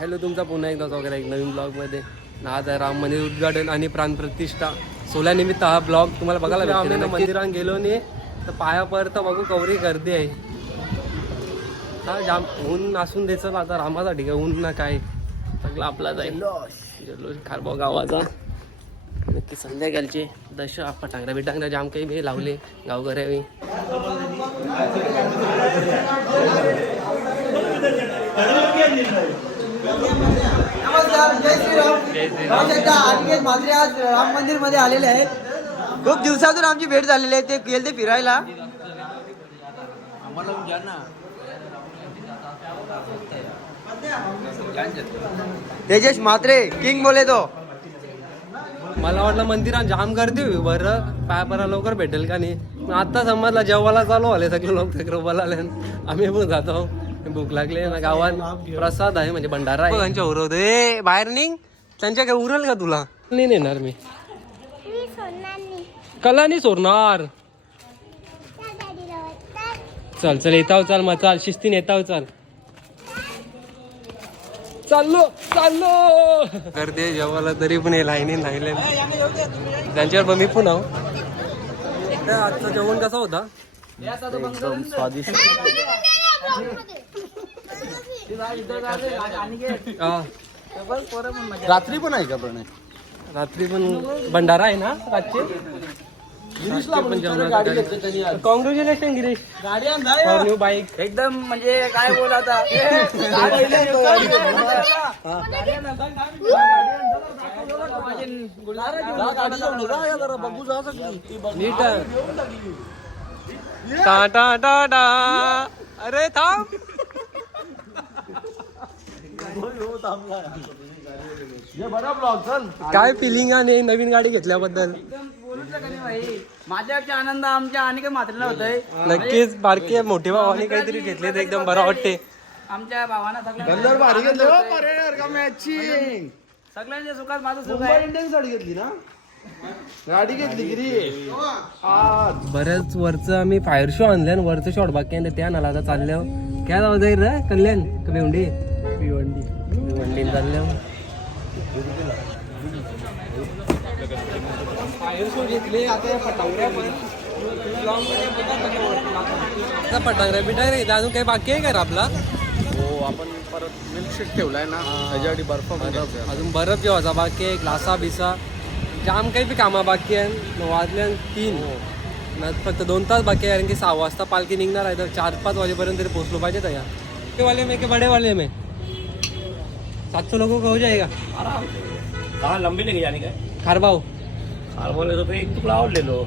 Hello तुमचा पुन्हा एकदा वगैरे एक नवीन ब्लॉगमध्ये आज आहे राम मंदिर उद्घाटन आणि प्राणप्रतिष्ठा सोल्यानिमित्त हा ब्लॉग तुम्हाला बघायला भेटते. ना मंदिरात गेलो नाही तर पाया परत बघू कवरी गर्दी आहे. हा जाम ऊन असून द्यायचं आता रामासाठी काय ऊन ना काय. सगळं आपला जाईल. जल्लोष खारबाव गावाचा. नक्की संध्याकाळचे दश पटांगऱ्या बिटांगऱ्या जाम काही बी लावले. गावकऱ्यावी नमस्कार जय श्रीराम. पाहू शकता अनिकेत म्हात्रे आज राम मंदिरमध्ये आलेले आहेत. खूप दिवसातून आमची भेट झालेली आहे ते गेले फिरायला. तेजस म्हात्रे किंग बोले तो. मला वाटलं मंदिरात जाम गर्दी होई बरं. पाय लवकर भेटेल का नाही? आता समजला जेवायला चालू आले सगळे लोक सगळं बोलाले आम्ही पण जातो. भूक लागली ना गावात प्रसाद आहे म्हणजे भंडारा आहे. त्यांच्या उरवत ए बाहेर निघ. त्यांच्या काय उरल का तुला? नाही नेणार मी. कला नाही सोडणार. चल चल येताव चाल मग चाल. शिस्तीने येताव चाल. चाललो चाललो. गर्दी जेवायला तरी पण हे लाईनी राहिले त्यांच्यावर पण मी पण आहो. आजचं जेवण कसं होता? एकदम स्वादिष्ट. हा. रात्री पण आहे का प्रणय रात्री पण भंडारा आहे ना रातचे? Congratulation Girish. For new bike एकदम म्हणजे काय बोला आता? नीट टा टा टा टा. अरे थांब. काय फिलिंग आहे नवीन गाडी घेतल्याबद्दल? माझ्यापेक्षा आनंद आमच्या आणि काही मात्रेला होतोय नक्कीच बारकी मोठी भावाने काहीतरी घेतले तर एकदम बरं वाटते आमच्या भावाना सगळ्यांच्या सुखात माझं सुख इंडियन्स गाडी घेतली ना? गाडी घेतली गिरी बऱ्याच वरचं आम्ही फायर शो आणले आणि वरचं शॉट बाकी आहे त्या नाला आता चालल्यावर. काय जाऊ जाईल रे कल्याण का भिवंडी? भिवंडी. भिवंडी चालल्यावर. फायर शो घेतले आता अजून काही बाकी आहे का रे आपला? हो आपण परत मिल्कशेक ठेवलाय ना त्याच्यासाठी बर्फ. अजून बरफ जेवायचा बाकी आहे ग्लासा बिसा जाम काही बी कामा बाकी आहे न वाजल्या तीन. न फक्त दोन तास बाकी आहे कारण की सहा वाजता पालखी निघणार आहे तर चार पाच वाजेपर्यंत तरी पोहोचलो पाहिजे त्या छोटे वाले में के बड़े वाले में. सात सौ लोगों का हो जाएगा कहाँ लंबी लेके जाने का खारबाव. कार बोले तो एक टुकड़ा और ले लो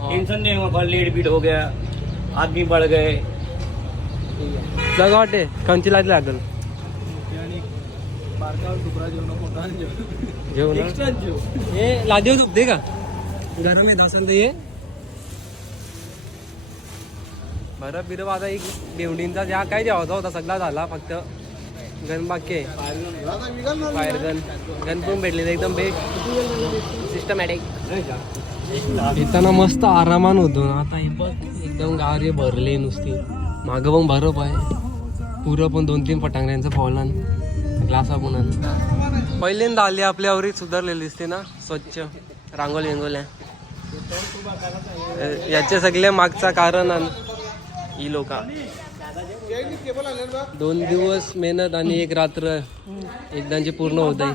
टेंशन नहीं होगा लेट बीट हो गया. आदमी बढ़ गए. जागा वाटे कंची लागली लागल जेवण हे लादेव झोपते का? गरम येत असेल तर ये बरं बिरं आता एक बेवडींचा ज्या काय जेवायचा होता सगळा झाला फक्त. गन बाकी आहे. Fire gun. गन पण भेटले एकदम बेस्ट सिस्टमॅटिक येताना मस्त आरामान होतो ना आता हे बघ एकदम गारे भरले नुसती. मागं पण बरफ आहे पुरं पण दोन तीन पटांगऱ्यांचं फॉलन ग्लासा पण आण. पहिल्यांदा आली आपल्या सुधारलेली दिसते ना. स्वच्छ रांगोळी विंगोल्या याचे सगळे मागचा कारण ही लोक. दोन दिवस मेहनत आणि एक रात्र एकदाची पूर्ण होत आहे.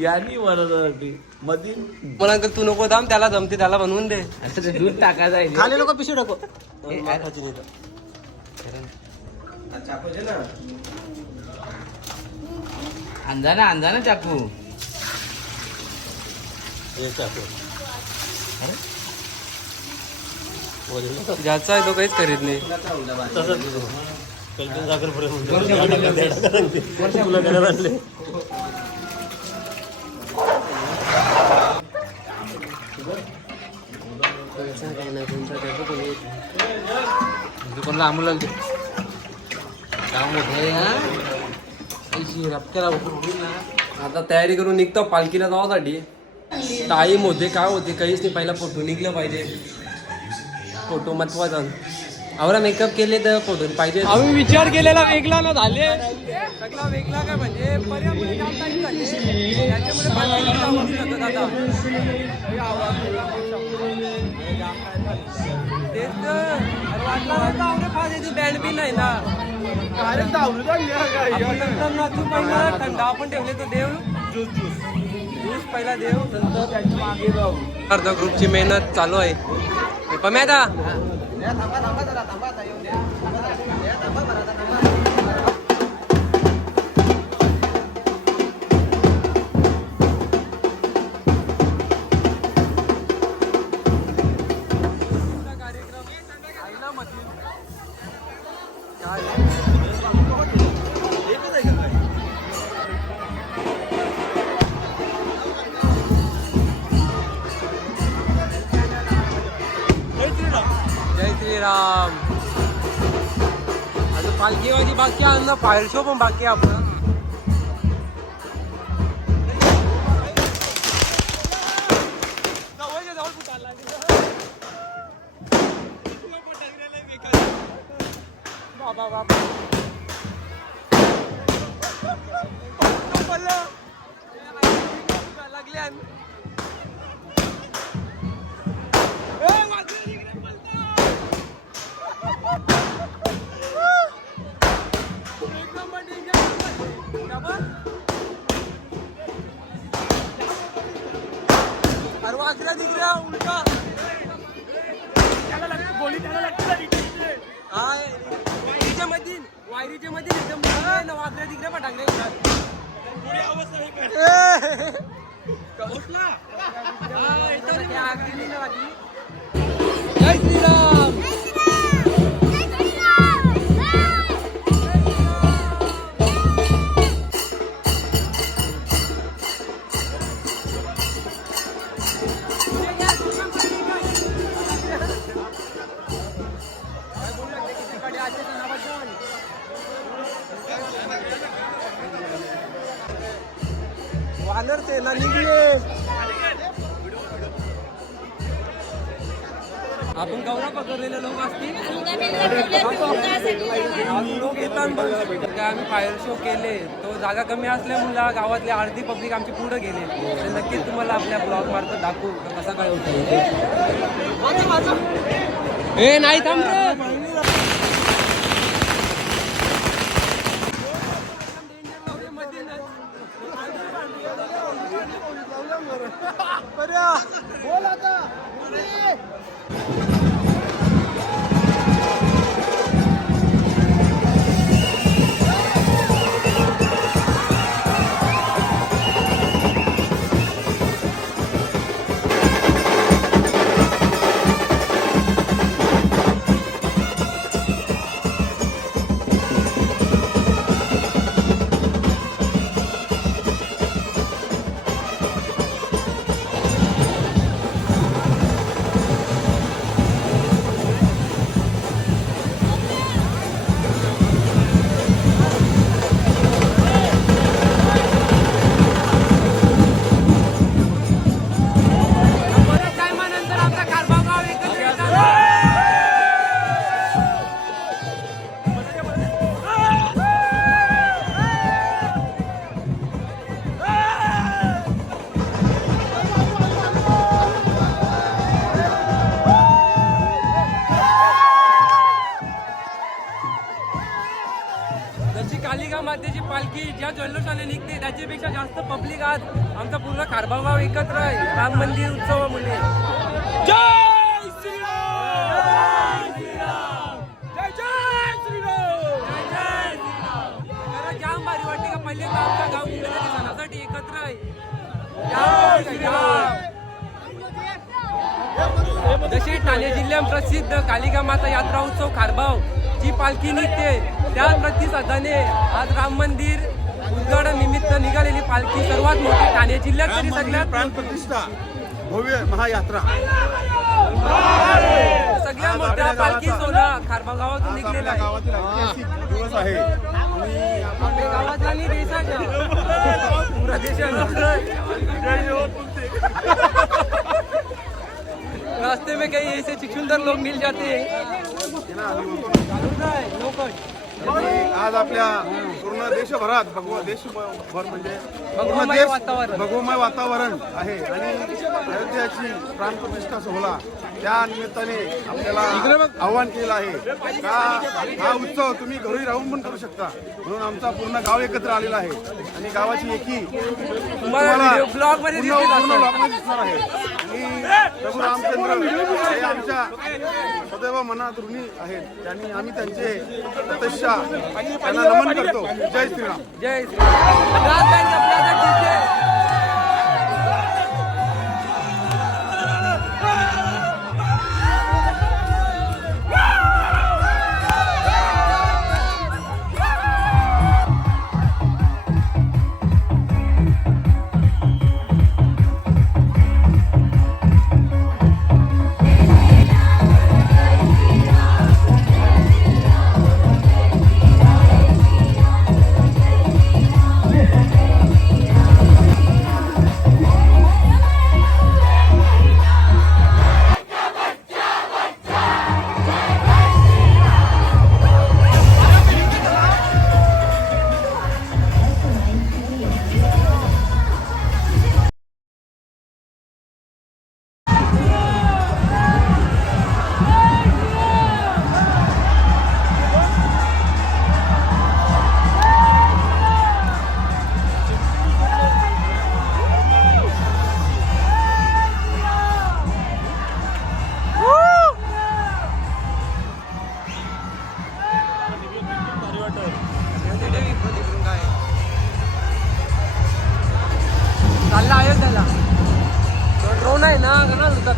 यांनी वरती मधी मला अंकल तू नको दाम त्याला जमते त्याला बनवून दे. असं ते दूध टाकायचं आहे. खाली लोक पिशवी टाको. अंजा ना. अंजा ना चाकू. ज्याचा आहे तो काहीच करीत नाही. कोणाला आम्हाला आता तयारी करून निघतो पालखीला जावासाठी टाईम होते काय होते काहीच नाही पहिला फोटो निघलं पाहिजे फोटो महत्त्वाचा आवरा मेकअप केले तर फोटो पाहिजे आम्ही विचार केलेला वेगळा ना झाले सगळा वेगळा काय म्हणजे बँड बी नाही ना आपण नंतर नाचू पहिला थंड आपण ठेवले तर देव ज्यूस ज्यूस ज्यूस पहिला देव नंतर त्याच्यामागे जाऊ अर्धा ग्रुपची मेहनत चालू आहे पम्या आता जय बाकी आहे ना फायर शो पण बाकी आहे अरे वाकड्या तिकड्या उलटा हा वायरीच्या मध्ये वायरीच्या मध्ये एकदम वाकड्या तिकड्या पटाकले जय श्रीराम. आपण गौरा पकडलेले लोक असतील. लोक येतात काय आम्ही फायर शो केले तो जागा कमी असल्यामुळे गावातली अर्धी पब्लिक आमची पुढे गेले. तर नक्कीच तुम्हाला आपल्या ब्लॉग मार्फत दाखवू. कसा काय होतो? हे नाही थांब बोल आता. कारभागाव एकत्र आहे. राम मंदिर उत्सवामुळे जय श्रीराम जय जय श्रीराम! जय श्रीराम खरं जाम भारी वाटते का? गाव सणासाठी एकत्र आहे. जय श्रीराम! जशी ठाणे जिल्ह्यात प्रसिद्ध कालिका माता यात्रा उत्सव खारबाव जी पालखी निघते त्या प्रतिसादाने आज राम मंदिर उद्घाटन निमित्त निघालेली पालखी सर्वात मोठी ठाणे जिल्ह्यात तरी सगळ्यात प्राण प्रतिष्ठा भव्य महायात्रा. सगळ्या मोठ्या पालखी सोहळा खारबाव गावातून निघलेला गावातील दिवस आहे. आणि रास्ते में कई ऐसे सुंदर लोग मिल जाते हैं। आज आपल्या पूर्ण देशभरात भगवा देशभर म्हणजे पूर्ण देश. भगवमय वातावरण आहे. आणि अयोध्याची प्राणप्रतिष्ठा सोहळा त्या निमित्ताने आपल्याला आव्हान केलं आहे. का हा उत्सव तुम्ही घरी राहून पण करू शकता. म्हणून आमचा पूर्ण गाव एकत्र आलेला आहे. आणि गावाची एकी तुम्हाला. ब्लॉगमध्ये दिसणार आहे. आणि प्रभू रामचंद्र हे आमच्या सदैव मनात ऋणी आहेत. त्यांनी आम्ही त्यांचे तपस्या त्यांना नमन करतो. जय श्रीराम. जय श्रीराम.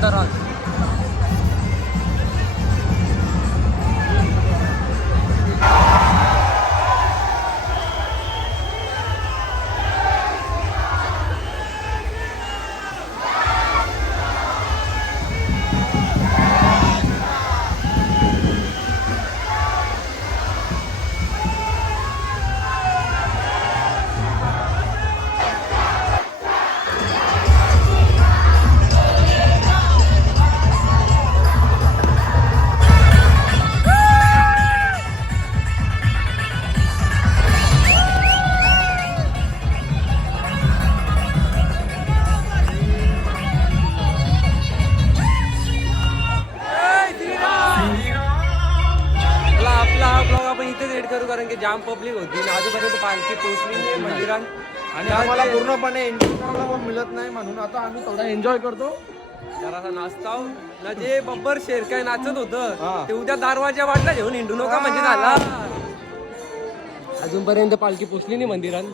का करू कारण की जाम पब्लिक होती आणि आजूपर्यंत पालखी पोहोचली नाही मंदिरात. आणि आम्हाला पूर्णपणे एन्जॉय करायला पण मिळत नाही म्हणून आता आम्ही थोडा एन्जॉय करतो. जरासा नाचताव ना जे बब्बर शेर काय नाचत होतं ते उद्या दारवाजा वाटला घेऊन हिंडू नका म्हणजे झाला. अजूनपर्यंत पालखी पोचली नाही मंदिरात.